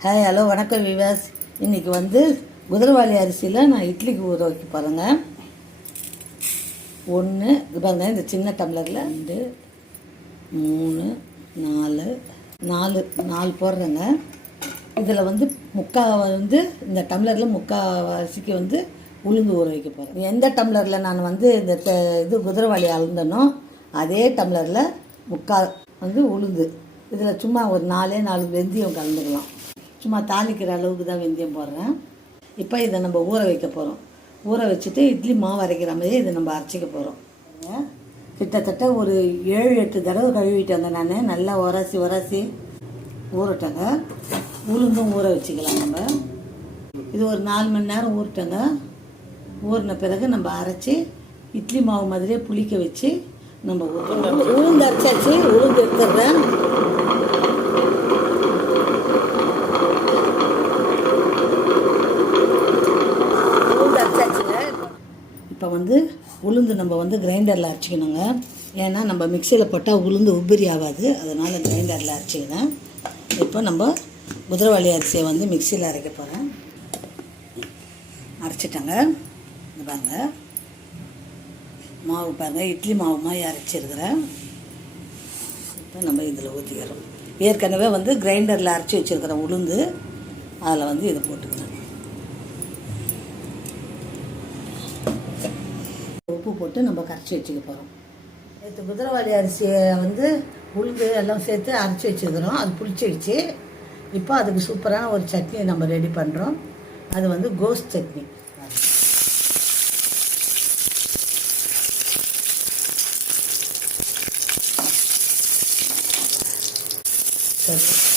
Hi hello வணக்கம் விவாஸ் இன்றைக்கி வந்து குதிரவாளி அரிசியில் நான் இட்லிக்கு ஊற வைக்க போகிறேங்க ஒன்று பாருங்க இந்த சின்ன டம்ளரில் ரெண்டு மூணு நாலு நாலு நாலு போடுறேங்க. இதில் வந்து முக்கால் வந்து இந்த டம்ளரில் முக்கால் அரிசிக்கு வந்து உளுந்து ஊற வைக்க போகிறேன் எந்த டம்ளரில் நான் வந்து இந்த த- இது குதிரவாளி அழுந்தனோ அதே டம்ளரில் முக்கால் வந்து உளுந்து. இதில் சும்மா ஒரு நாலே நாலு வெந்தயம் கலந்துக்கலாம். சும்மா தாளிக்கிற அளவுக்கு தான் வெந்தயம் போடுறேன். இப்போ இதை நம்ம ஊற வைக்க போகிறோம் ஊற வச்சுட்டு இட்லி மாவு அரைக்கிற மாதிரி இதை நம்ம அரைச்சிக்க போகிறோம் கிட்டத்தட்ட ஒரு ஏழு எட்டு தடவை கழுவிட்டு வந்தேன் நான். நல்லா உரசி உரசி ஊறட்டங்க. உளுந்தும் ஊற வச்சுக்கலாம் நம்ம. இது ஒரு நாலு மணி நேரம் ஊறட்டங்க. ஊறின பிறகு நம்ம அரைச்சி இட்லி மாவு மாதிரியே புளிக்க வச்சு நம்ம ஊற்றணும். உளுந்து அரைச்சாச்சு. உளுந்து எடுத்துடுறேன் உளுந்து அரைச்சாச்சுங்க இப்போ வந்து உளுந்து நம்ம வந்து கிரைண்டரில் அரைச்சிக்கணுங்க. ஏன்னா நம்ம மிக்சியில் போட்டால் உளுந்து உபரி ஆகாது. அதனால் கிரைண்டரில் அரைச்சிக்கினேன் இப்போ நம்ம குதிரவாளி அரிசியை வந்து மிக்சியில் அரைக்க போகிறேன் அரைச்சிட்டேங்க. இது பாருங்க. மாவு பாருங்க. இட்லி மாவு மாதிரி அரைச்சிருக்கிறேன். இப்போ நம்ம இதில் ஊற்றிக்கிறோம் ஏற்கனவே வந்து கிரைண்டரில் அரைச்சி வச்சுருக்கிறேன் உளுந்து அதில் வந்து இதை போட்டுக்கிறேன். போட்டு நம்ம கரைச்சி வச்சுக்க போகிறோம் நேற்று குதிரவாளி அரிசியை வந்து உளுந்து எல்லாம் சேர்த்து அரைச்சி வச்சுக்கிறோம். அது புளிச்சிடுச்சு இப்போ அதுக்கு சூப்பரான ஒரு சட்னி நம்ம ரெடி பண்ணுறோம் அது வந்து கோஸ் சட்னி. சரி.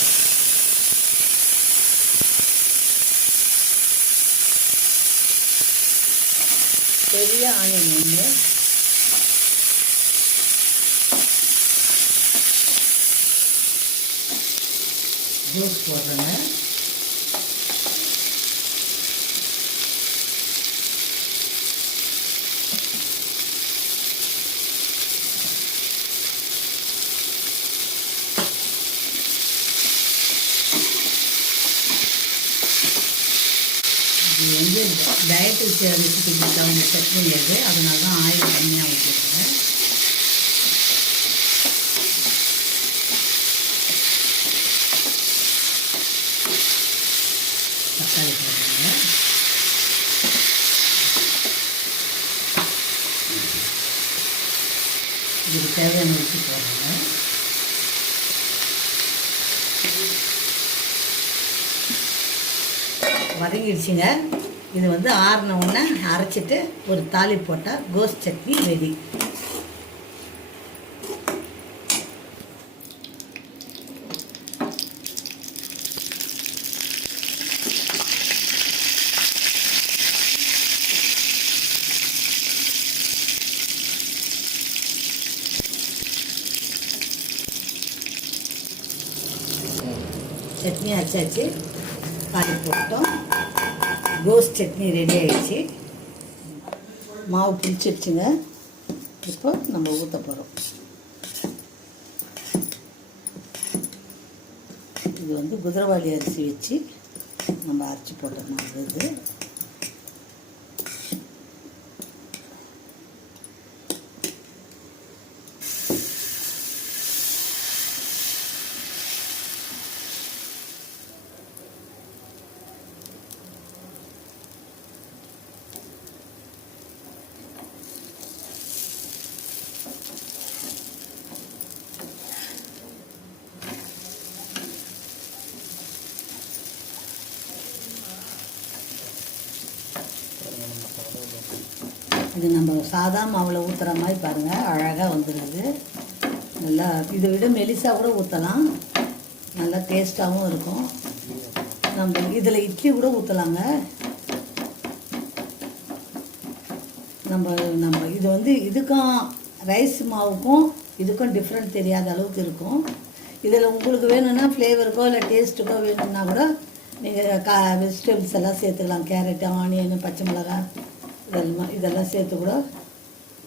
பெரிய ஆனியன் ஒன்று ஜூஸ் போடுறேங்க. டயட்டு ரெசிபிக்கு தகுந்த சட்னி அது அதனால தான் ஆயில் கம்மியாக ஊற்றிருக்கேன் தக்காளி போடுறாங்க இதுக்கு தேவையான ஊற்றி போடுறாங்க வதங்கிடுச்சுங்க. இது வந்து ஆறின உடனே அரைச்சிட்டு ஒரு தாலி போட்டால் கோஸ் சட்னி ரெடி. சட்னி அரைச்சாச்சு தாலி போட்டோம். கோஸ் சட்னி ரெடி ஆகிடுச்சு மாவு பிடிச்சிருச்சுங்க இப்போ நம்ம ஊற்ற போகிறோம் இது வந்து குதிரவாளி அரிசி வச்சு நம்ம அரைச்சி போட்ட மாவு இது. இது நம்ம சாதா மாவில் ஊற்றுற மாதிரி பாருங்கள் அழகாக வந்துடுது நல்லா இதை விட மெலிசாக கூட ஊற்றலாம் நல்லா டேஸ்ட்டாகவும் இருக்கும். நம்ம இதில் இட்லி கூட ஊற்றலாங்க நம்ம நம்ம இது வந்து இதுக்கும் ரைஸ் மாவுக்கும் இதுக்கும் டிஃப்ரெண்ட் தெரியாத அளவுக்கு இருக்கும். இதில் உங்களுக்கு வேணும்னா ஃப்ளேவருக்கோ இல்லை டேஸ்ட்டுக்கோ வேணும்னா கூட நீங்கள் கா வெஜிடபிள்ஸ் எல்லாம் சேர்த்துக்கலாம். கேரட்டு ஆனியன் பச்சை மிளகாய் இதெல்லாம் இதெல்லாம் சேர்த்து கூட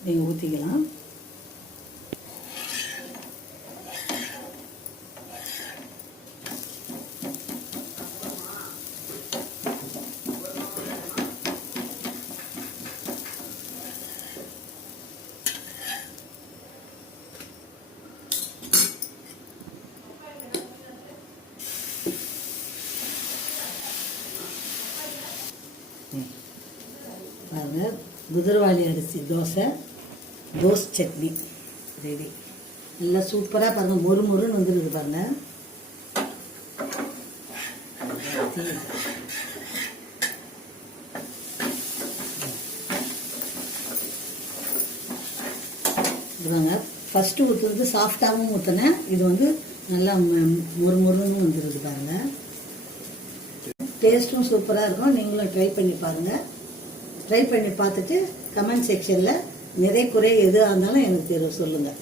நீங்கள் ஊற்றிக்கலாம் பாருங்கள் குதிரவாளி அரிசி தோசை தோஸ் சட்னி ரெடி நல்லா சூப்பராக பாருங்கள் மொறு மொறுன்னு வந்துடுது பாருங்கள் இதுவாங்க ஃபஸ்ட்டு ஊற்றுறது சாஃப்டாகவும் ஊற்றினேன் இது வந்து நல்லா மொறு மொறுன்னு வந்துடுது பாருங்கள் டேஸ்ட்டும் சூப்பராக இருக்கும். நீங்களும் ட்ரை பண்ணி பாருங்கள் ட்ரை பண்ணி பார்த்துட்டு கமெண்ட் செக்ஷனில் நிறை குறை எதுவாக இருந்தாலும் எனக்கு தெரிய சொல்லுங்கள்